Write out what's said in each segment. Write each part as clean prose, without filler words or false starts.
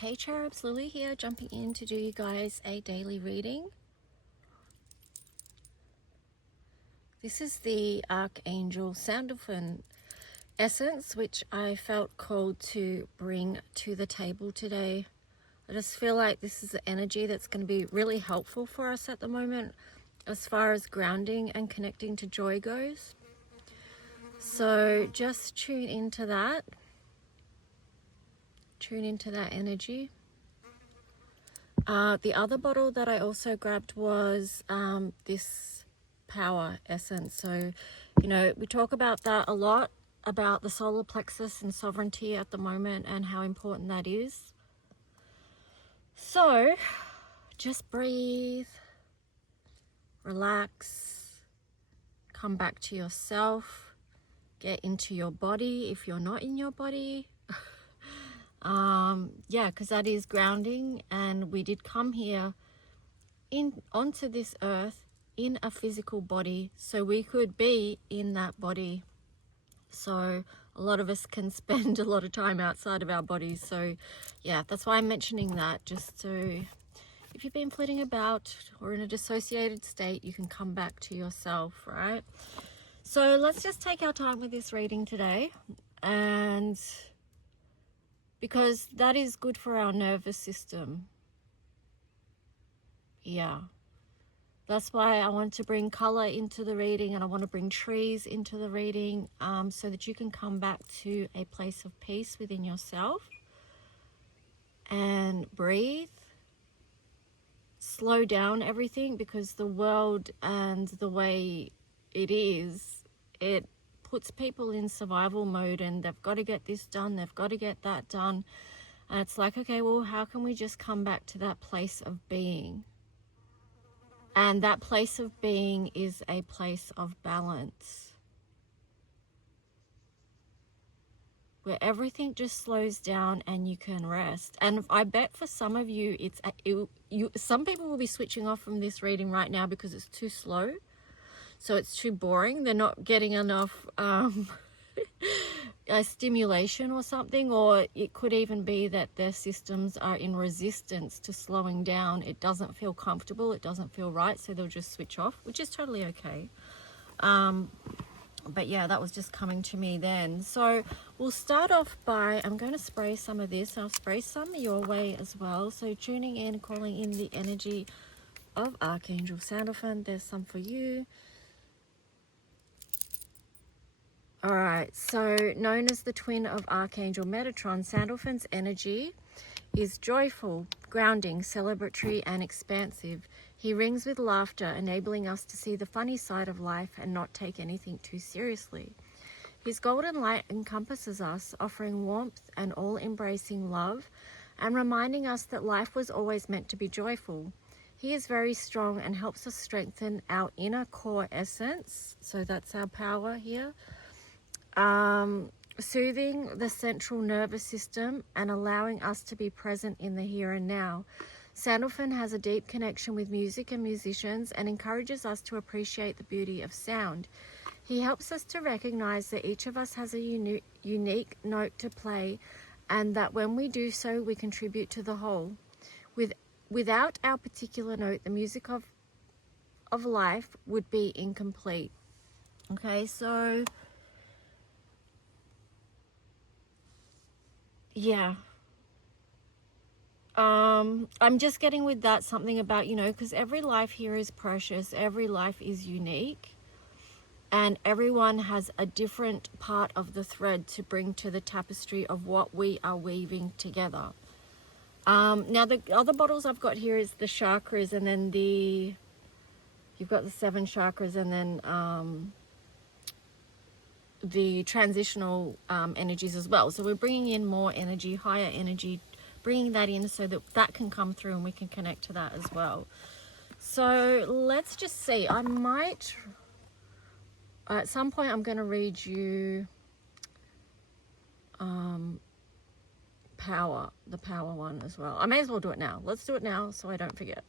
Hey cherubs, Lily here, jumping in to do you guys a daily reading. This is the Archangel Sandalphon essence, which I felt called to bring to the table today. I just feel like this is the energy that's going to be really helpful for us at the moment as far as grounding and connecting to joy goes. So just tune into that. Tune into that energy. The other bottle that I also grabbed was this power essence. So, you know, we talk about that a lot, about the solar plexus and sovereignty at the moment and how important that is. So, just breathe, relax, come back to yourself, get into your body if you're not in your body. Yeah, because that is grounding, and we did come here onto this earth in a physical body, so we could be in that body. So a lot of us can spend a lot of time outside of our bodies. So yeah, that's why I'm mentioning that, just so if you've been flitting about or in a dissociated state, you can come back to yourself, right? So let's just take our time with this reading today, and because that is good for our nervous system. Yeah, that's why I want to bring color into the reading, and I want to bring trees into the reading, so that you can come back to a place of peace within yourself and breathe, slow down everything, because the world and the way it is, it puts people in survival mode, and they've got to get this done, they've got to get that done. And it's like, okay, well, how can we just come back to that place of being? And that place of being is a place of balance, where everything just slows down and you can rest. And I bet for some of you, some people will be switching off from this reading right now because it's too slow. So it's too boring. They're not getting enough stimulation or something, or it could even be that their systems are in resistance to slowing down. It doesn't feel comfortable, it doesn't feel right, so they'll just switch off, which is totally okay. But yeah, that was just coming to me then. So we'll start off by, I'm going to spray some of this. I'll spray some your way as well. So tuning in, calling in the energy of Archangel Sandalphon. There's some for you. All right, so known as the twin of Archangel Metatron, Sandalphon's energy is joyful, grounding, celebratory, and expansive. He rings with laughter, enabling us to see the funny side of life and not take anything too seriously. His golden light encompasses us, offering warmth and all-embracing love, and reminding us that life was always meant to be joyful. He is very strong and helps us strengthen our inner core essence. So that's our power here. Soothing the central nervous system and allowing us to be present in the here and now. Sandalphon has a deep connection with music and musicians and encourages us to appreciate the beauty of sound. He helps us to recognize that each of us has a unique note to play, and that when we do so, we contribute to the whole. Without our particular note, the music of life would be incomplete. Okay, so yeah, I'm just getting with that something about, you know, because every life here is precious, every life is unique, and everyone has a different part of the thread to bring to the tapestry of what we are weaving together. Now the other bottles I've got here is the chakras, and then you've got the 7 chakras, and then the transitional energies as well. So we're bringing in more energy, higher energy, bringing that in so that that can come through and we can connect to that as well. So let's just see. I might, at some point, I'm going to read you the power one as well. I may as well do it now. Let's do it now so I don't forget.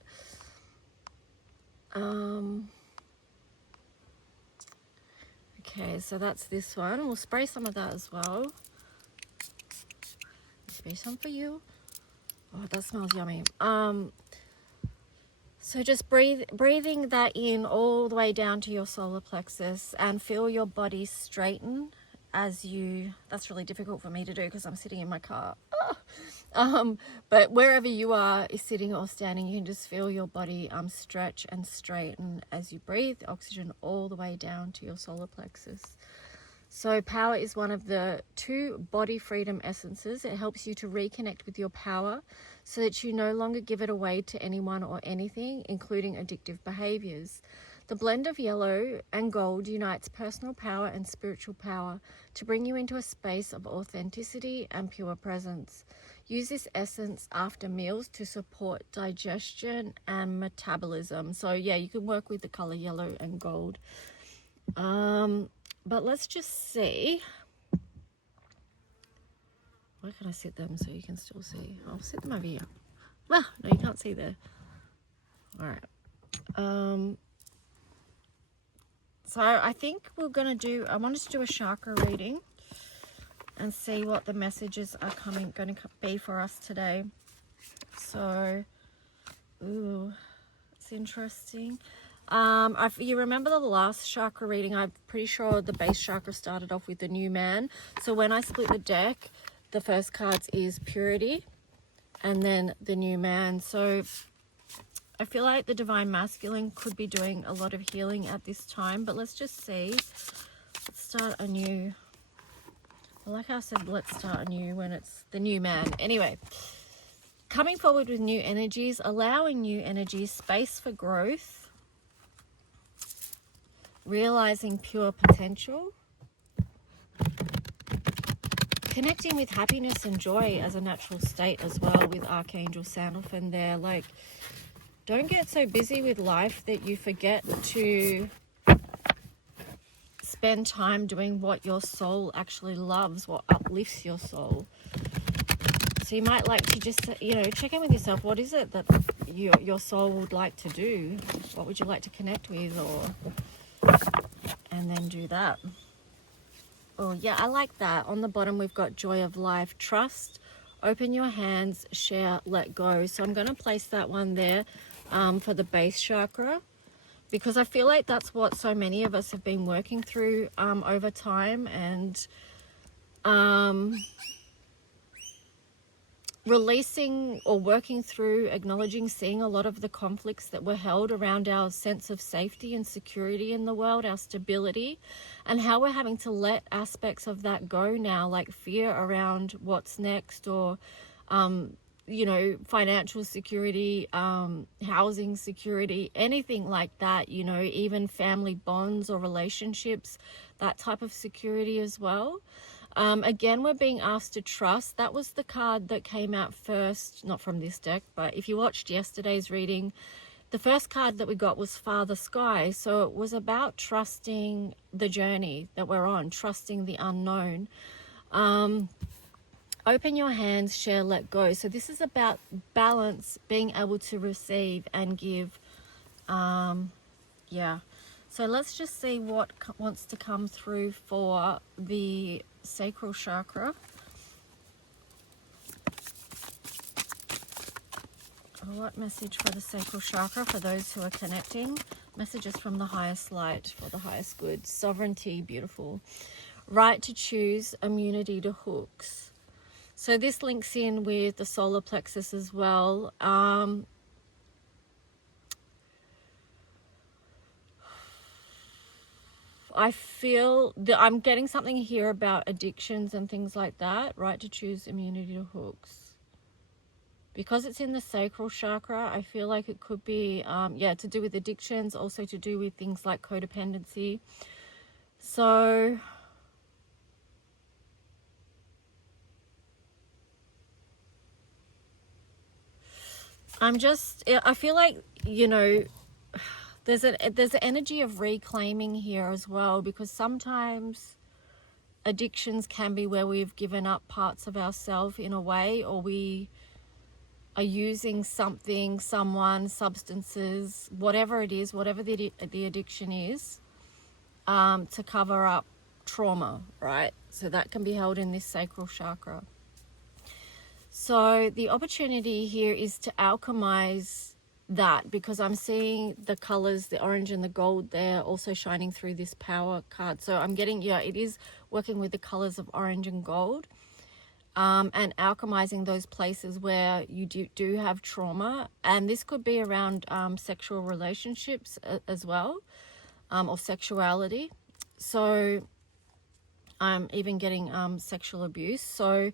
Okay, so that's this one. We'll spray some of that as well. Spray some for you. Oh, that smells yummy. So just breathing that in all the way down to your solar plexus, and feel your body straighten as you, that's really difficult for me to do because I'm sitting in my car. But wherever you are, is sitting or standing, you can just feel your body stretch and straighten as you breathe oxygen all the way down to your solar plexus. So power is one of the 2 body freedom essences. It helps you to reconnect with your power so that you no longer give it away to anyone or anything, including addictive behaviors. The blend of yellow and gold unites personal power and spiritual power to bring you into a space of authenticity and pure presence. Use this essence after meals to support digestion and metabolism. So yeah, you can work with the color yellow and gold. But let's just see. Where can I sit them so you can still see? I'll sit them over here. Well, no, you can't see there. All right. So I think we're going to do, I wanted to do a chakra reading and see what the messages are going to be for us today. So, ooh, it's interesting. If you remember the last chakra reading, I'm pretty sure the base chakra started off with the new man. So when I split the deck, the first cards is purity and then the new man. So I feel like the divine masculine could be doing a lot of healing at this time, but let's just see. Let's start anew. Like I said, let's start anew when it's the new man. Anyway, coming forward with new energies, allowing new energies, space for growth, realizing pure potential, connecting with happiness and joy as a natural state as well with Archangel Sandalphon there. Like, don't get so busy with life that you forget to spend time doing what your soul actually loves, what uplifts your soul. So you might like to just, check in with yourself. What is it that your soul would like to do? What would you like to connect with? And then do that. Oh, yeah, I like that. On the bottom, we've got joy of life, trust, open your hands, share, let go. So I'm going to place that one there for the base chakra, because I feel like that's what so many of us have been working through over time, and releasing or working through, acknowledging, seeing a lot of the conflicts that were held around our sense of safety and security in the world, our stability, and how we're having to let aspects of that go now, like fear around what's next, or financial security, housing security, anything like that, even family bonds or relationships, that type of security as well. Again, we're being asked to trust. That was the card that came out first, not from this deck, but if you watched yesterday's reading, the first card that we got was Father Sky. So it was about trusting the journey that we're on, trusting the unknown. Open your hands, share, let go. So this is about balance, being able to receive and give. So let's just see what wants to come through for the sacral chakra. What message for the sacral chakra for those who are connecting? Messages from the highest light for the highest good. Sovereignty, beautiful. Right to choose, immunity to hooks. So this links in with the solar plexus as well. I feel that I'm getting something here about addictions and things like that. Right to choose, immunity to hooks. Because it's in the sacral chakra, I feel like it could be, to do with addictions, also to do with things like codependency. So I feel like, there's an energy of reclaiming here as well, because sometimes addictions can be where we've given up parts of ourselves in a way, or we are using something, someone, substances, whatever it is, whatever the addiction is, to cover up trauma, right? So that can be held in this sacral chakra. So the opportunity here is to alchemize that, because I'm seeing the colors, the orange and the gold there, also shining through this power card. So I'm getting, yeah, it is working with the colors of orange and gold, and alchemizing those places where you do have trauma. And this could be around sexual relationships as well, or sexuality. So I'm even getting sexual abuse. So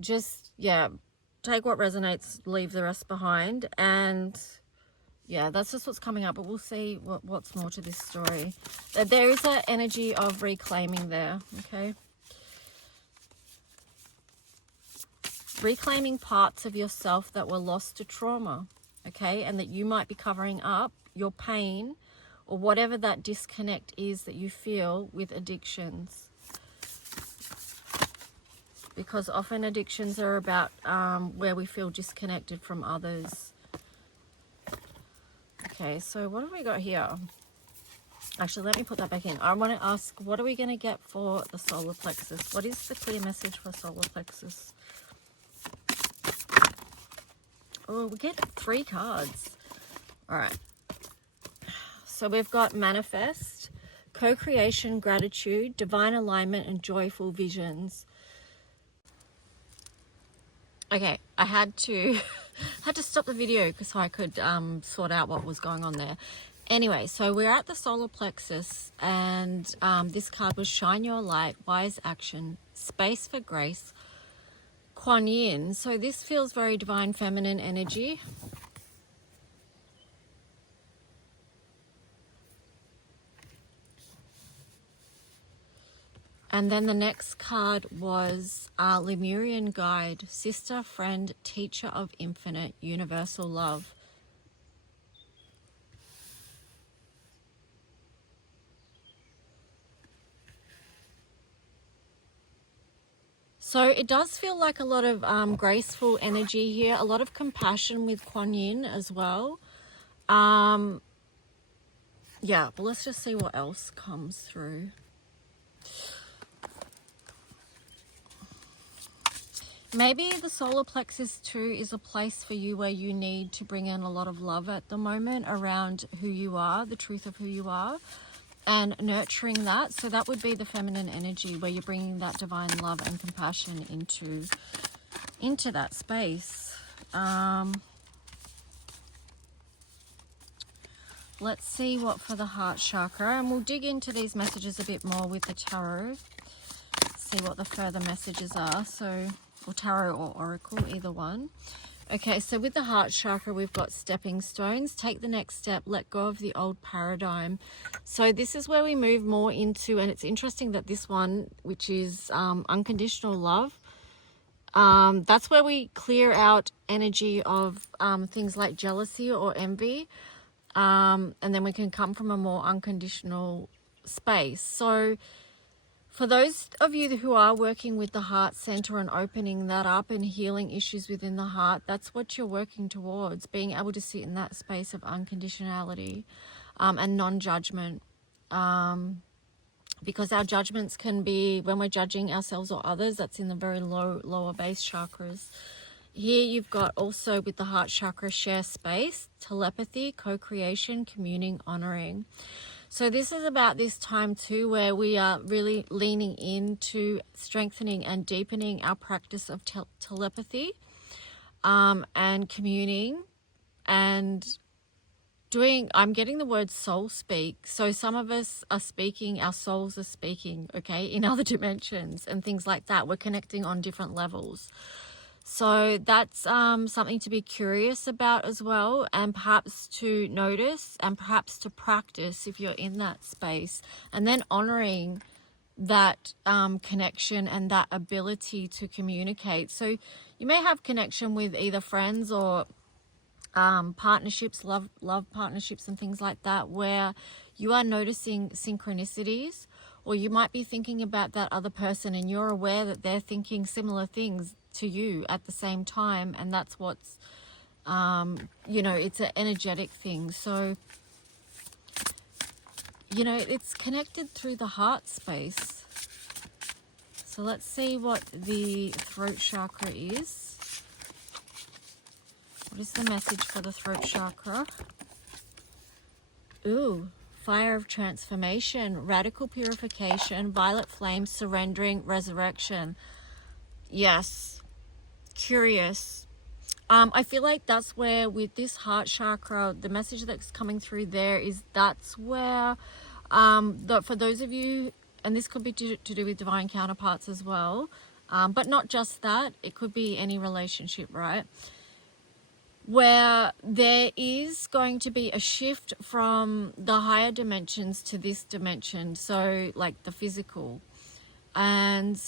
just, yeah, take what resonates, leave the rest behind. And yeah, that's just what's coming up, but we'll see what's more to this story. There is an energy of reclaiming there, okay? Reclaiming parts of yourself that were lost to trauma, okay? And that you might be covering up your pain or whatever that disconnect is that you feel with addictions. Because often addictions are about where we feel disconnected from others. Okay, so what have we got here? Actually, let me put that back in. I want to ask, what are we going to get for the solar plexus? What is the clear message for solar plexus? Oh, we get 3 cards. All right. So we've got manifest, co-creation, gratitude, divine alignment, and joyful visions. Okay, I had to stop the video so I could sort out what was going on there. Anyway, so we're at the solar plexus, and this card was shine your light, wise action, space for grace, Kuan Yin. So this feels very divine feminine energy. And then the next card was Lemurian guide, sister, friend, teacher of infinite, universal love. So it does feel like a lot of graceful energy here, a lot of compassion with Kuan Yin as well. Yeah, but let's just see what else comes through. Maybe the solar plexus too is a place for you where you need to bring in a lot of love at the moment around who you are, the truth of who you are, and nurturing that. So that would be the feminine energy where you're bringing that divine love and compassion into that space. Let's see what for the heart chakra, and we'll dig into these messages a bit more with the tarot. See what the further messages are. So, or tarot or oracle, either one. Okay, so with the heart chakra, we've got stepping stones. Take the next step, let go of the old paradigm. So this is where we move more into, and it's interesting that this one, which is unconditional love, that's where we clear out energy of things like jealousy or envy, and then we can come from a more unconditional space. So for those of you who are working with the heart center and opening that up and healing issues within the heart, that's what you're working towards, being able to sit in that space of unconditionality and non-judgment. Because our judgments can be, when we're judging ourselves or others, that's in the very lower base chakras. Here you've got also with the heart chakra, share space, telepathy, co-creation, communing, honoring. So this is about this time too where we are really leaning into strengthening and deepening our practice of telepathy and communing and doing, I'm getting the word soul speak. So some of us are speaking, our souls are speaking, okay, in other dimensions and things like that. We're connecting on different levels. So that's something to be curious about as well, and perhaps to notice and perhaps to practice if you're in that space, and then honoring that connection and that ability to communicate. So you may have connection with either friends or partnerships, love partnerships and things like that, where you are noticing synchronicities, or you might be thinking about that other person and you're aware that they're thinking similar things to you at the same time, and that's what's it's an energetic thing. So it's connected through the heart space. So let's see what the throat chakra is. What is the message for the throat chakra? Ooh, fire of transformation, radical purification, violet flame, surrendering, resurrection. Yes, curious. I feel like that's where with this heart chakra, the message that's coming through there is that's where, for those of you, and this could be to do with divine counterparts as well, but not just that, it could be any relationship, right? Where there is going to be a shift from the higher dimensions to this dimension, so like the physical, and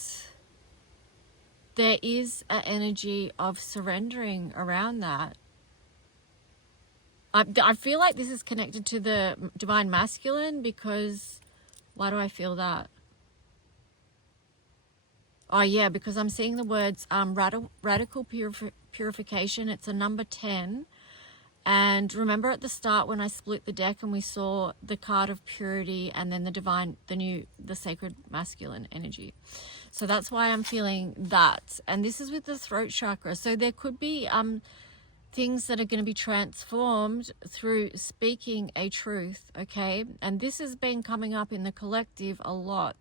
there is an energy of surrendering around that. I feel like this is connected to the divine masculine, because why do I feel that? Oh yeah, because I'm seeing the words radical purification. It's a number 10. And remember at the start when I split the deck and we saw the card of purity and then the divine, the sacred masculine energy. So that's why I'm feeling that. And this is with the throat chakra. So there could be things that are going to be transformed through speaking a truth, okay? And this has been coming up in the collective a lot.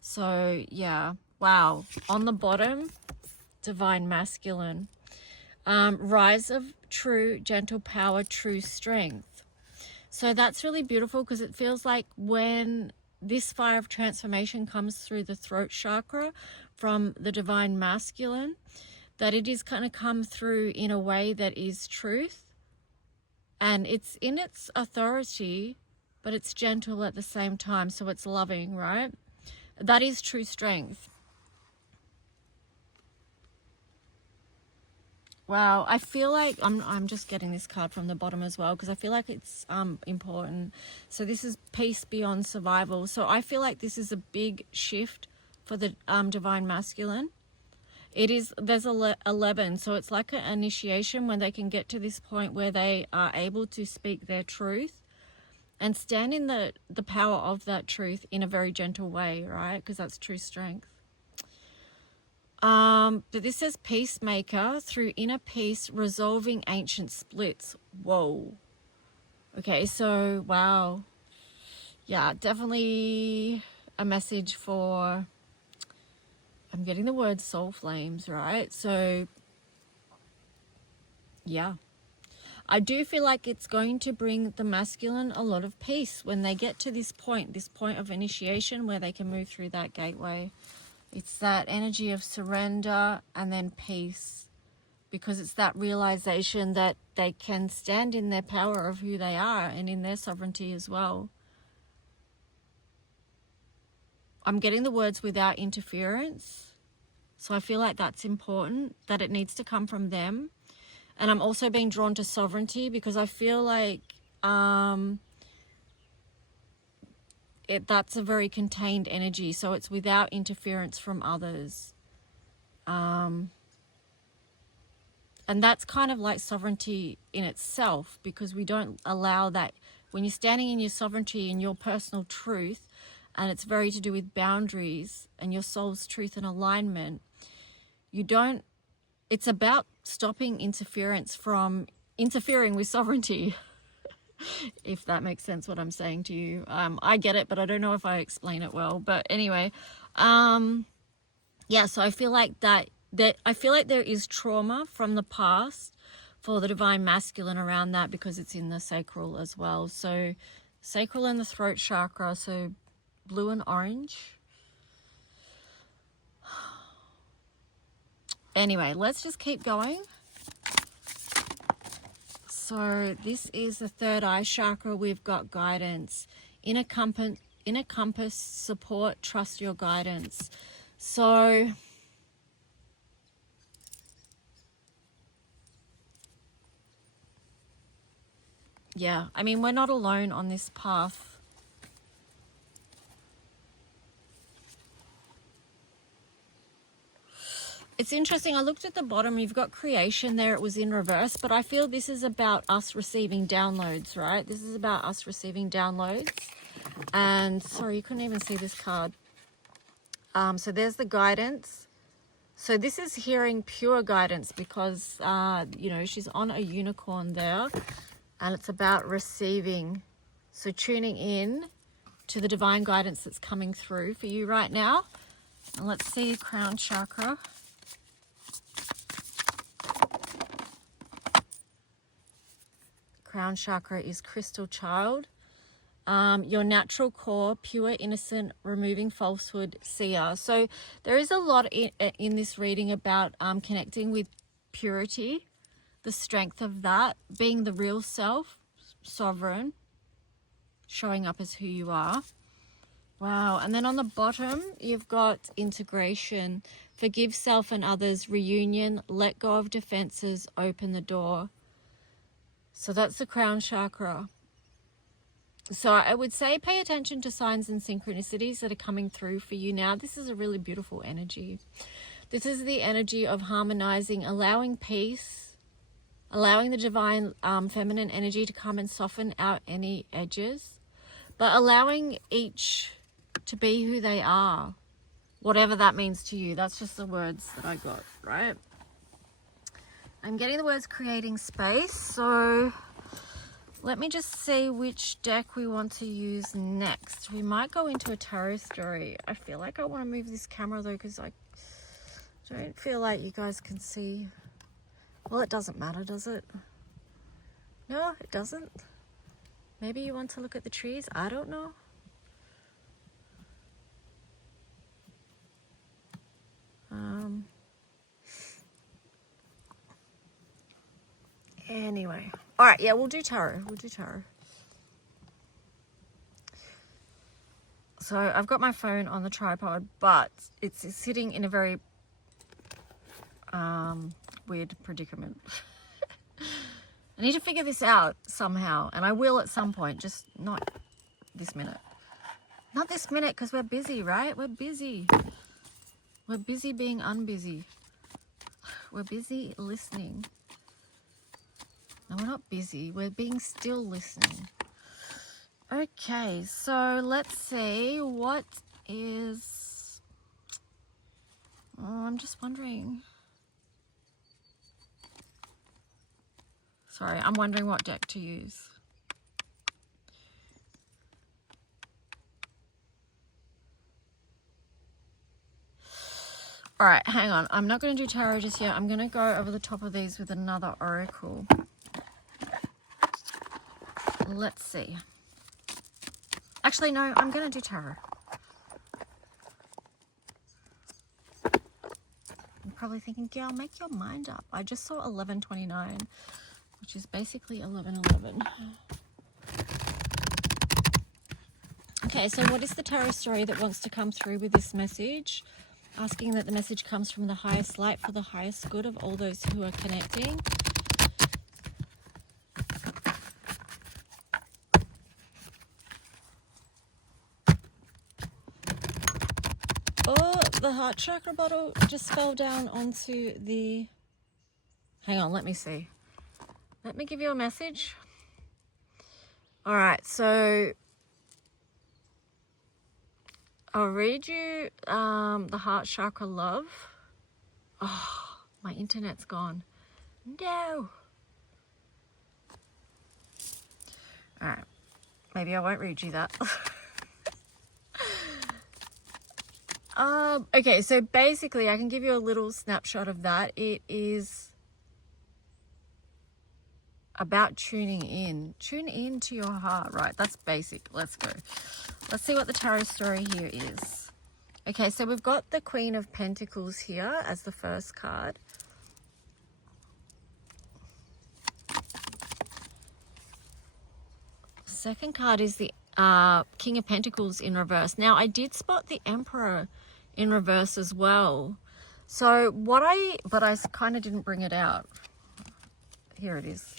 So yeah, wow. On the bottom, divine masculine. Rise of true gentle power, true strength. So that's really beautiful, because it feels like when this fire of transformation comes through the throat chakra from the divine masculine, that it is going to come through in a way that is truth, and it's in its authority, but it's gentle at the same time, so it's loving, right? That is true strength. Wow, I feel like I'm just getting this card from the bottom as well, because I feel like it's important. So this is peace beyond survival. So I feel like this is a big shift for the divine masculine. It is, there's 11, so it's like an initiation when they can get to this point where they are able to speak their truth and stand in the power of that truth in a very gentle way, right? Because that's true strength. But this says peacemaker, through inner peace, resolving ancient splits. Whoa. Okay, so wow. Yeah, definitely a message for, I'm getting the word soul flames, right? So yeah, I do feel like it's going to bring the masculine a lot of peace when they get to this point of initiation where they can move through that gateway. It's that energy of surrender and then peace, because it's that realization that they can stand in their power of who they are and in their sovereignty as well. I'm getting the words without interference. So I feel like that's important, that it needs to come from them. And I'm also being drawn to sovereignty, because I feel like that's a very contained energy. So it's without interference from others. And that's kind of like sovereignty in itself, because we don't allow that. When you're standing in your sovereignty and your personal truth, and it's very to do with boundaries and your soul's truth and alignment, it's about stopping interference from interfering with sovereignty. If that makes sense what I'm saying to you. I get it, but I don't know if I explain it well. But anyway, yeah, so I feel like I feel like there is trauma from the past for the divine masculine around that, because it's in the sacral as well. So sacral and the throat chakra, so blue and orange. Anyway, let's just keep going. So this is the third eye chakra. We've got guidance, inner compass, support, trust your guidance. So yeah, I mean, we're not alone on this path. It's interesting, I looked at the bottom, you've got creation there, it was in reverse, but I feel this is about us receiving downloads, right? This is about us receiving downloads. And sorry, you couldn't even see this card. So there's the guidance. So this is hearing pure guidance because, you know, she's on a unicorn there, and it's about receiving. So tuning in to the divine guidance that's coming through for you right now. And let's see crown chakra. Crown chakra is crystal child. Your natural core, pure, innocent, removing falsehood, seer. So there is a lot in this reading about connecting with purity, the strength of that, being the real self, sovereign, showing up as who you are. Wow. And then on the bottom, you've got integration, forgive self and others, reunion, let go of defenses, open the door. So that's the crown chakra. So I would say pay attention to signs and synchronicities that are coming through for you now. This is a really beautiful energy. This is the energy of harmonizing, allowing peace, allowing the divine feminine energy to come and soften out any edges, but allowing each to be who they are, whatever that means to you. That's just the words that I got, right? I'm getting the words creating space. So let me just see which deck we want to use next. We might go into a tarot story. I feel like I want to move this camera though, because I don't feel like you guys can see. Well, it doesn't matter, does it? No, it doesn't. Maybe you want to look at the trees. I don't know. Anyway. All right, yeah, we'll do tarot. So I've got my phone on the tripod, but it's sitting in a very weird predicament. I need to figure this out somehow, and I will at some point, just not this minute. Not this minute, because we're busy, right? We're busy. We're busy being unbusy. We're busy listening. No, we're not busy. We're being still listening. Okay, so let's see what is... Oh, I'm just wondering. Sorry, I'm wondering what deck to use. All right, hang on. I'm not going to do tarot just yet. I'm going to go over the top of these with another oracle. Let's see. Actually, no, I'm going to do tarot. You're probably thinking, girl, make your mind up. I just saw 1129, which is basically 1111. Okay, so what is the tarot story that wants to come through with this message? Asking that the message comes from the highest light for the highest good of all those who are connecting. Oh, the heart chakra bottle just fell down onto the... Hang on, let me see. Let me give you a message. All right, so I'll read you the heart chakra love. Oh, my internet's gone. No. All right, maybe I won't read you that. Okay, so basically I can give you a little snapshot of that. It is about tuning in. Tune in to your heart, right? That's basic. Let's go. Let's see what the tarot story here is. Okay, so we've got the Queen of Pentacles here as the first card. Second card is the King of Pentacles in reverse. Now, I did spot the Emperor in reverse as well. So but I kind of didn't bring it out. Here it is.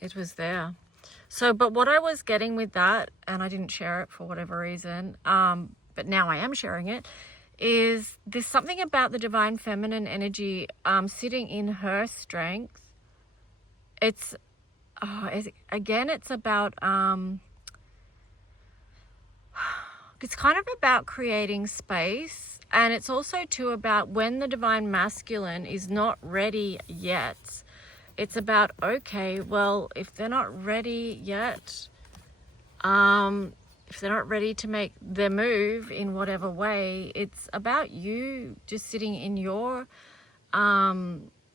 It was there. So, but what I was getting with that, and I didn't share it for whatever reason, but now I am sharing it, is there's something about the divine feminine energy sitting in her strength. It's about it's kind of about creating space And it's also too about when the divine masculine is not ready yet. It's about, okay, well, if they're not ready yet, if they're not ready to make their move in whatever way, it's about you just sitting in your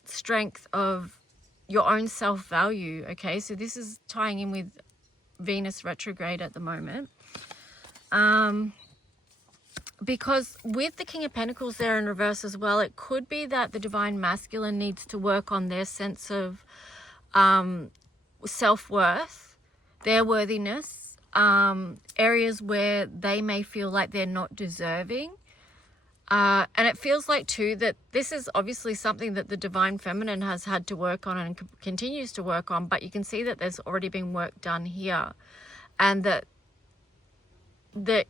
strength of your own self-value. Okay, so this is tying in with Venus retrograde at the moment. Because with the King of Pentacles there in reverse as well, it could be that the divine masculine needs to work on their sense of self-worth, their worthiness, areas where they may feel like they're not deserving. And it feels like too that this is obviously something that the divine feminine has had to work on and continues to work on, but you can see that there's already been work done here. And that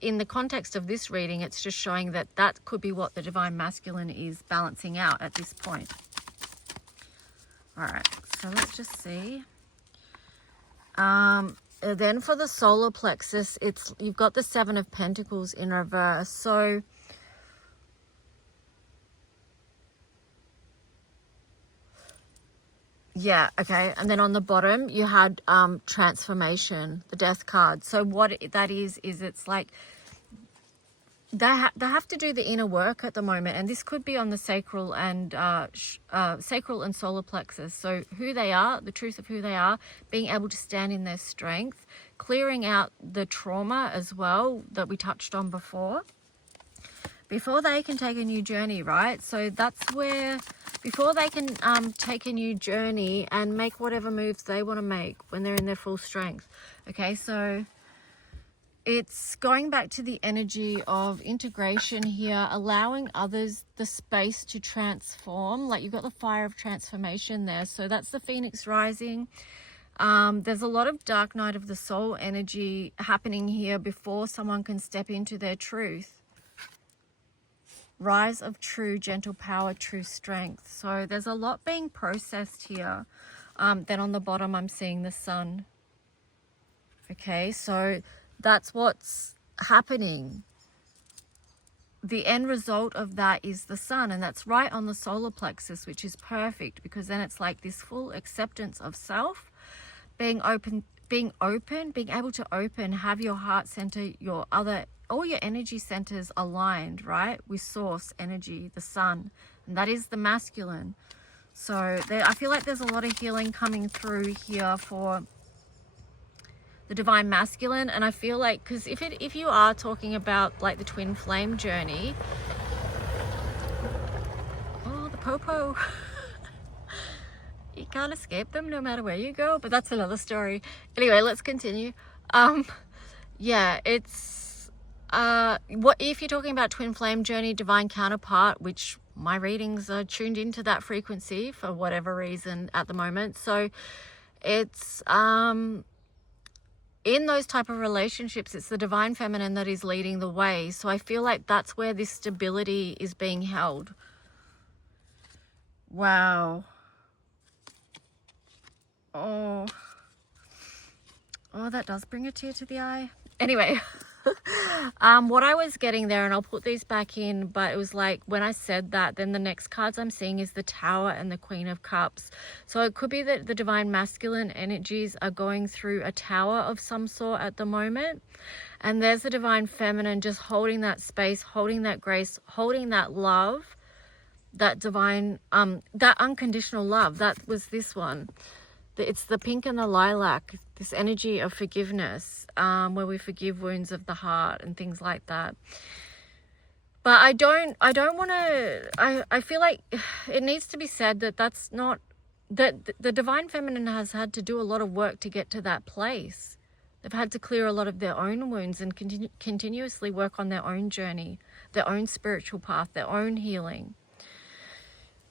in the context of this reading, it's just showing that that could be what the divine masculine is balancing out at this point. All right, so let's just see. Then for the solar plexus, you've got the Seven of Pentacles in reverse. So yeah, okay. And then on the bottom, you had transformation, the Death card. So what that is it's like they have to do the inner work at the moment. And this could be on the sacral and solar plexus. So who they are, the truth of who they are, being able to stand in their strength, clearing out the trauma as well that we touched on before they can take a new journey, right? So that's where, before they can take a new journey and make whatever moves they want to make when they're in their full strength. Okay, so it's going back to the energy of integration here, allowing others the space to transform. Like you've got the fire of transformation there. So that's the Phoenix rising. There's a lot of dark night of the soul energy happening here before someone can step into their truth. Rise of true gentle power, true strength. So there's a lot being processed here. Then on the bottom, I'm seeing the sun. Okay, so that's what's happening. The end result of that is the sun, and that's right on the solar plexus, which is perfect because then it's like this full acceptance of self, being open, being able to open, have your heart center, all your energy centers aligned, right, with source energy, the sun, and that is the masculine. So I feel like there's a lot of healing coming through here for the divine masculine. And I feel like, because if you are talking about like the twin flame journey, oh, the popo, you can't escape them no matter where you go, but that's another story. Anyway, let's continue. Yeah, it's what if you're talking about twin flame journey, divine counterpart, which my readings are tuned into that frequency for whatever reason at the moment. So it's in those type of relationships, it's the divine feminine that is leading the way. So I feel like that's where this stability is being held. Wow. Oh, that does bring a tear to the eye. Anyway, what I was getting there, and I'll put these back in, but it was like when I said that, then the next cards I'm seeing is the Tower and the Queen of Cups. So it could be that the divine masculine energies are going through a tower of some sort at the moment, and there's the divine feminine just holding that space, holding that grace, holding that love, that divine that unconditional love. That was this one. It's the pink and the lilac, this energy of forgiveness, where we forgive wounds of the heart and things like that. But I don't want to, I feel like it needs to be said that that's not, that the divine feminine has had to do a lot of work to get to that place. They've had to clear a lot of their own wounds and continuously work on their own journey, their own spiritual path, their own healing.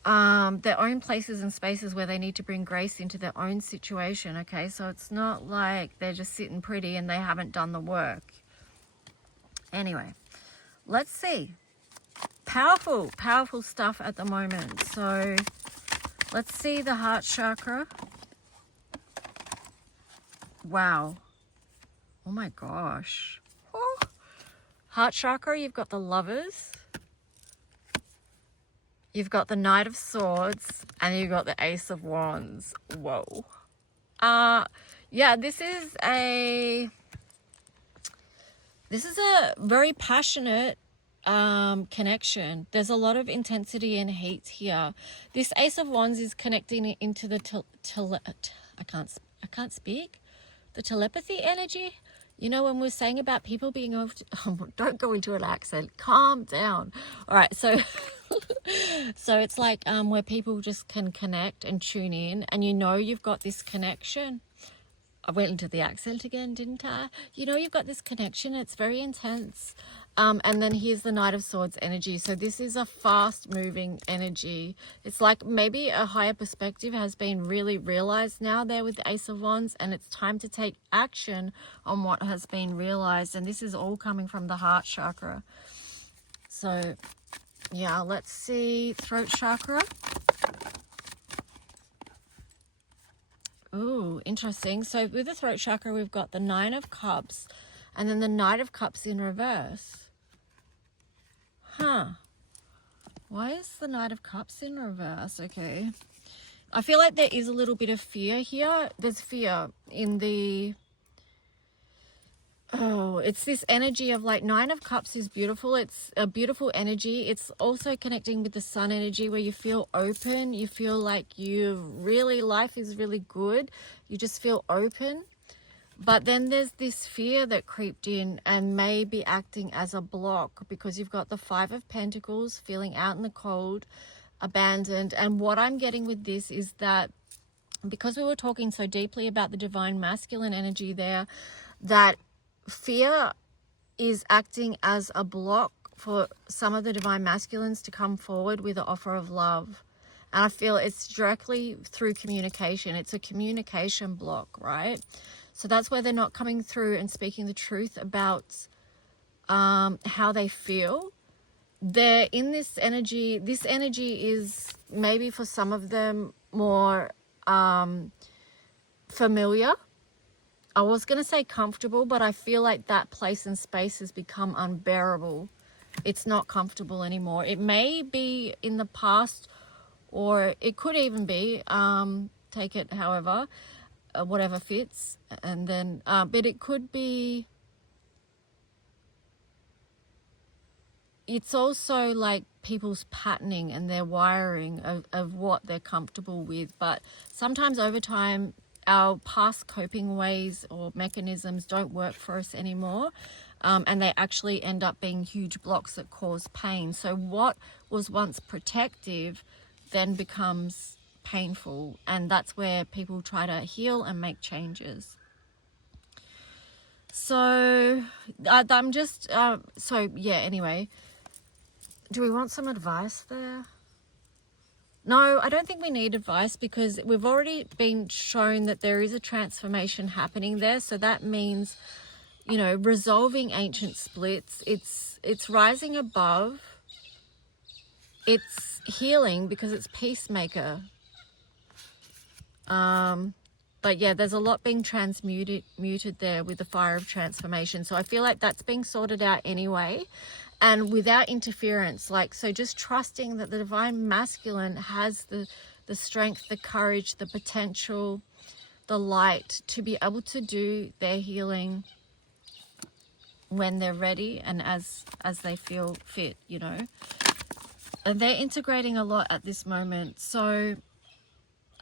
Their own places and spaces where they need to bring grace into their own situation. Okay, so it's not like they're just sitting pretty and they haven't done the work. Anyway, let's see. Powerful stuff at the moment. So let's see the heart chakra. Wow. Oh my gosh. Oh. Heart chakra, you've got the Lovers. You've got the Knight of Swords and you've got the Ace of Wands. Whoa. Yeah, this is a very passionate connection. There's a lot of intensity and heat here. This Ace of Wands is connecting into the I can't speak. The telepathy energy. You know, when we're saying about people being able to, don't go into an accent, calm down. All right, so so it's like where people just can connect and tune in, and you know you've got this connection. I went into the accent again, didn't I? You know you've got this connection. It's very intense. And then here's the Knight of Swords energy. So this is a fast-moving energy. It's like maybe a higher perspective has been really realized now there with the Ace of Wands, and it's time to take action on what has been realized. And this is all coming from the heart chakra. So, yeah, let's see throat chakra. Ooh, interesting. So with the throat chakra, we've got the Nine of Cups and then the Knight of Cups in reverse. Huh. Why is the Knight of Cups in reverse? Okay. I feel like there is a little bit of fear here. There's fear in the... Oh, it's this energy of like Nine of Cups is beautiful. It's a beautiful energy. It's also connecting with the Sun energy where you feel open. You feel like life is really good. You just feel open. But then there's this fear that creeped in and may be acting as a block because you've got the Five of Pentacles, feeling out in the cold, abandoned. And what I'm getting with this is that because we were talking so deeply about the divine masculine energy there, that fear is acting as a block for some of the divine masculines to come forward with an offer of love. And I feel it's directly through communication. It's a communication block, right? So that's where they're not coming through and speaking the truth about how they feel. They're in this energy. This energy is maybe for some of them more familiar. I was going to say comfortable, but I feel like that place and space has become unbearable. It's not comfortable anymore. It may be in the past, or it could even be, take it however, whatever fits. And then, but it could be, it's also like people's patterning and their wiring of what they're comfortable with. But sometimes over time, our past coping ways or mechanisms don't work for us anymore. And they actually end up being huge blocks that cause pain. So what was once protective then becomes painful. And that's where people try to heal and make changes. So I'm just, anyway, do we want some advice there? No, I don't think we need advice because we've already been shown that there is a transformation happening there. So that means, you know, resolving ancient splits. It's rising above. It's healing because it's peacemaker. But yeah, there's a lot being muted there with the fire of transformation. So I feel like that's being sorted out anyway. And without interference, so just trusting that the divine masculine has the strength, the courage, the potential, the light to be able to do their healing when they're ready and as they feel fit, you know. And they're integrating a lot at this moment. So,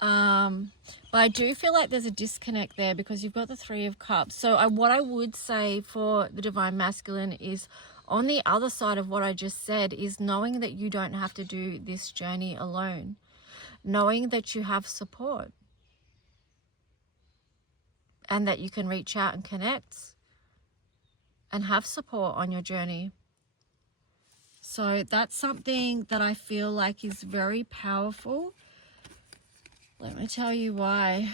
but I do feel like there's a disconnect there because you've got the Three of Cups. So what I would say for the divine masculine is, on the other side of what I just said, is knowing that you don't have to do this journey alone. Knowing that you have support. And that you can reach out and connect. And have support on your journey. So that's something that I feel like is very powerful. Let me tell you why.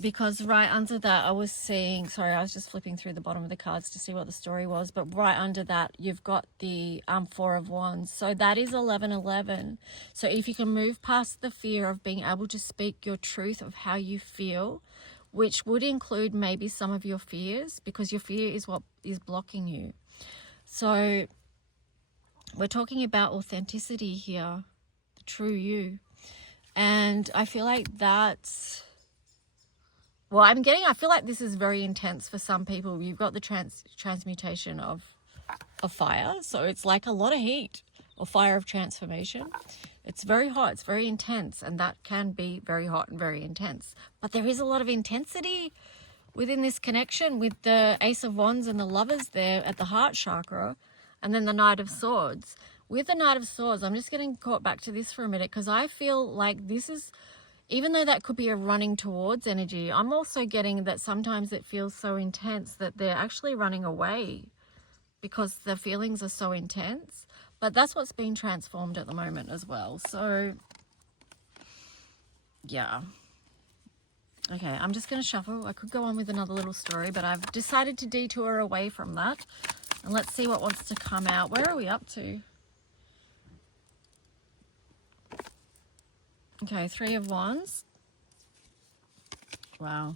Because right under that, I was seeing, sorry, I was just flipping through the bottom of the cards to see what the story was. But right under that, you've got the Four of Wands. So that is 1111. So if you can move past the fear of being able to speak your truth of how you feel which would include maybe some of your fears, because your fear is what is blocking you. So we're talking about authenticity here, the true you. And I feel like that's, well, I feel like this is very intense for some people. You've got the transmutation of fire. So it's like a lot of heat, or fire of transformation. It's very hot, it's very intense, and that can be very hot and very intense. But there is a lot of intensity within this connection with the Ace of Wands and the Lovers there at the heart chakra, and then the Knight of Swords. With the Knight of Swords, I'm just getting caught back to this for a minute, because I feel like this is, even though that could be a running towards energy, I'm also getting that sometimes it feels so intense that they're actually running away because the feelings are so intense. But that's what's being transformed at the moment as well. So, yeah. Okay, I'm just going to shuffle. I could go on with another little story, but I've decided to detour away from that. And let's see what wants to come out. Where are we up to? Okay, Three of Wands. Wow.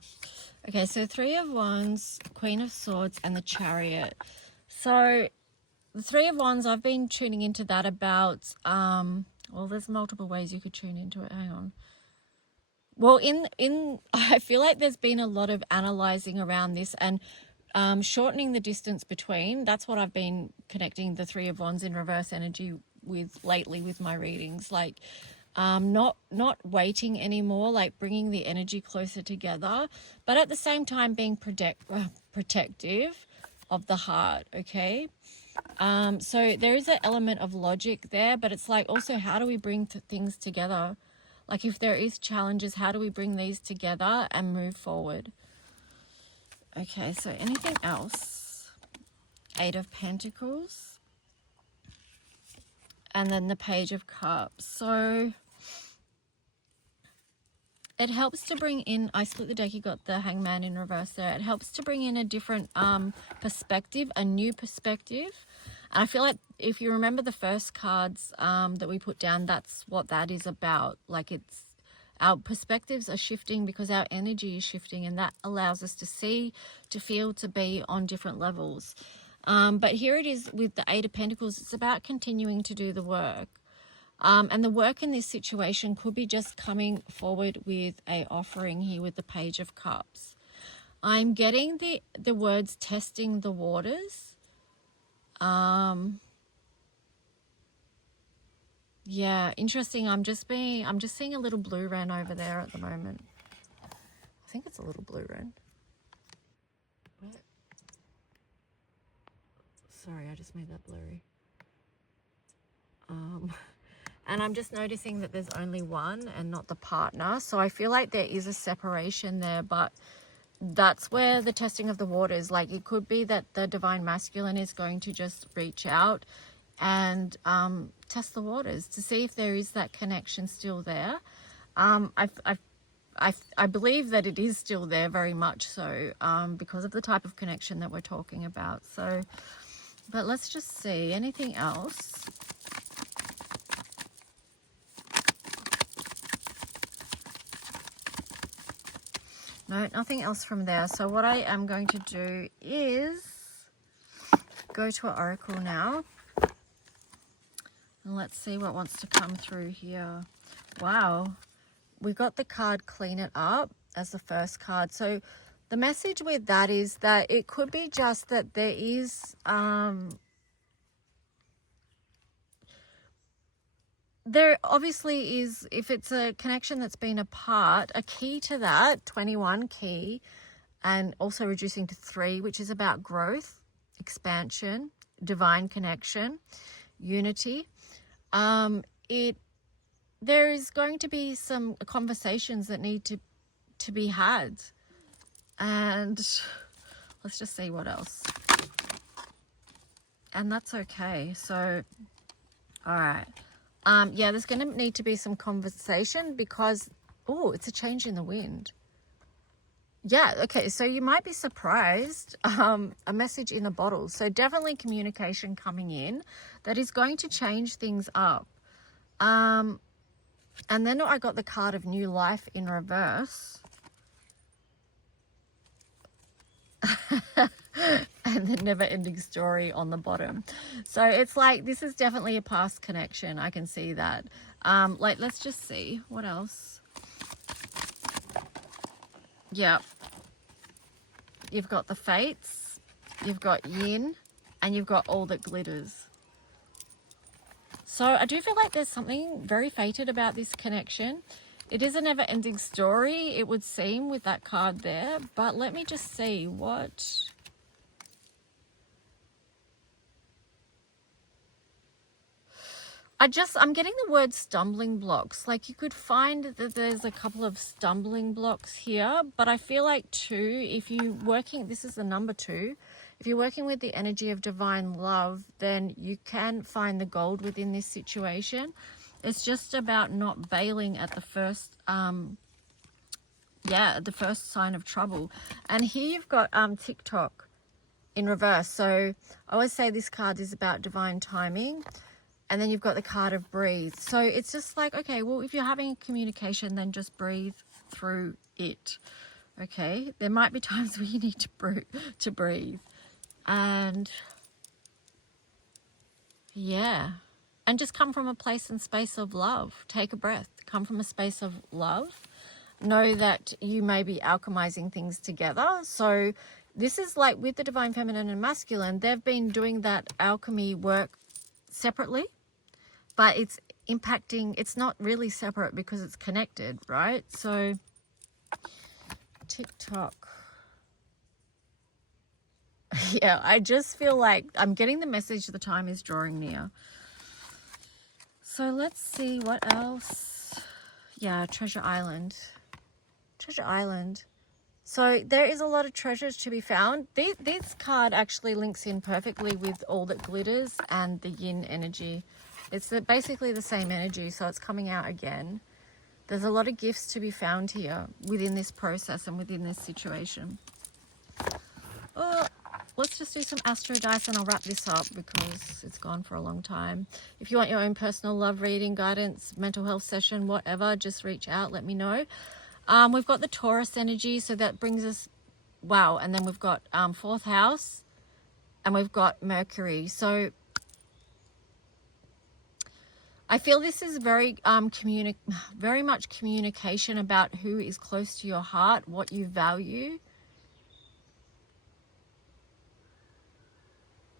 Okay, so Three of Wands, Queen of Swords, and the Chariot. So the Three of Wands, I've been tuning into that about, well, there's multiple ways you could tune into it. Hang on. Well, I feel like there's been a lot of analyzing around this and shortening the distance between. That's what I've been connecting the Three of Wands in reverse energy with lately with my readings. Like, not waiting anymore, like bringing the energy closer together, but at the same time being protective of the heart. Okay. So there is an element of logic there, but it's like also, how do we bring things together? Like if there is challenges, how do we bring these together and move forward? Okay, so anything else? Eight of Pentacles. And then the Page of Cups. So it helps to bring in, I split the deck, you got the Hangman in reverse there. It helps to bring in a different perspective, a new perspective. And I feel like if you remember the first cards that we put down, that's what that is about. Like, it's, our perspectives are shifting because our energy is shifting, and that allows us to see, to feel, to be on different levels. But here it is with the Eight of Pentacles. It's about continuing to do the work. And the work in this situation could be just coming forward with a offering here with the Page of Cups. I'm getting the words testing the waters. Yeah, interesting. I'm just seeing a little blue wren over there at the moment. I think it's a little blue wren. What? Sorry, I just made that blurry. And I'm just noticing that there's only one and not the partner. So I feel like there is a separation there, but that's where the testing of the waters, like it could be that the divine masculine is going to just reach out and test the waters to see if there is that connection still there. I believe that it is still there, very much so, because of the type of connection that we're talking about. So, but let's just see anything else. No, nothing else from there. So what I am going to do is go to an oracle now. And let's see what wants to come through here. Wow. We got the card Clean It Up as the first card. So the message with that is that it could be just that there is... there obviously is, if it's a connection that's been apart, a key to that, 21 key, and also reducing to 3, which is about growth, expansion, divine connection, unity. There is going to be some conversations that need to be had. And let's just see what else. And that's okay. So, all right. Yeah, there's going to need to be some conversation because, oh, it's a change in the wind. Yeah, okay, so you might be surprised, a message in a bottle. So definitely communication coming in that is going to change things up. And then I got the card of New Life in reverse. and the never-ending story on the bottom. So it's like, this is definitely a past connection. I can see that. Like, let's just see what else. Yeah, you've got the fates, you've got yin, and you've got all that glitters. So I do feel like there's something very fated about this connection. It is a never-ending story, it would seem, with that card there. But let me just see what... I'm getting the word stumbling blocks. Like, you could find that there's a couple of stumbling blocks here, but I feel like too, if you working, this is the number 2, if you're working with the energy of divine love, then you can find the gold within this situation. It's just about not bailing at the first, the first sign of trouble. And here you've got TikTok in reverse. So I always say this card is about divine timing. And then you've got the card of breathe. So it's just like, okay, well, if you're having a communication, then just breathe through it. Okay, there might be times where you need to breathe. And yeah, and just come from a place and space of love. Take a breath, come from a space of love. Know that you may be alchemizing things together. So this is like with the divine feminine and masculine, they've been doing that alchemy work separately. But it's impacting, it's not really separate because it's connected, right? So, TikTok. Yeah, I just feel like I'm getting the message the time is drawing near. So, let's see what else. Yeah, Treasure Island. Treasure Island. So, there is a lot of treasures to be found. This card actually links in perfectly with all that glitters and the yin energy. It's basically the same energy, so it's coming out again. There's a lot of gifts to be found here within this process and within this situation. Oh, let's just do some Astro Dice and I'll wrap this up because it's gone for a long time. If you want your own personal love reading, guidance, mental health session, whatever, just reach out, let me know. We've got the Taurus energy, so that brings us, wow, and then we've got 4th house and we've got Mercury. So I feel this is very much communication about who is close to your heart, what you value.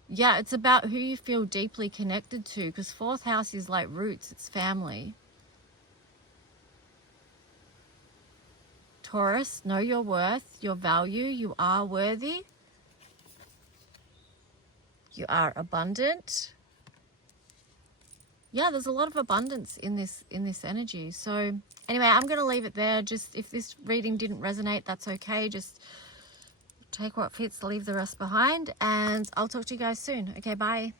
Yeah, it's about who you feel deeply connected to, because 4th house is like roots, it's family. Taurus, know your worth, your value. You are worthy. You are abundant. Yeah, there's a lot of abundance in this energy. So anyway, I'm going to leave it there. Just if this reading didn't resonate, that's okay. Just take what fits, leave the rest behind, and I'll talk to you guys soon. Okay, bye.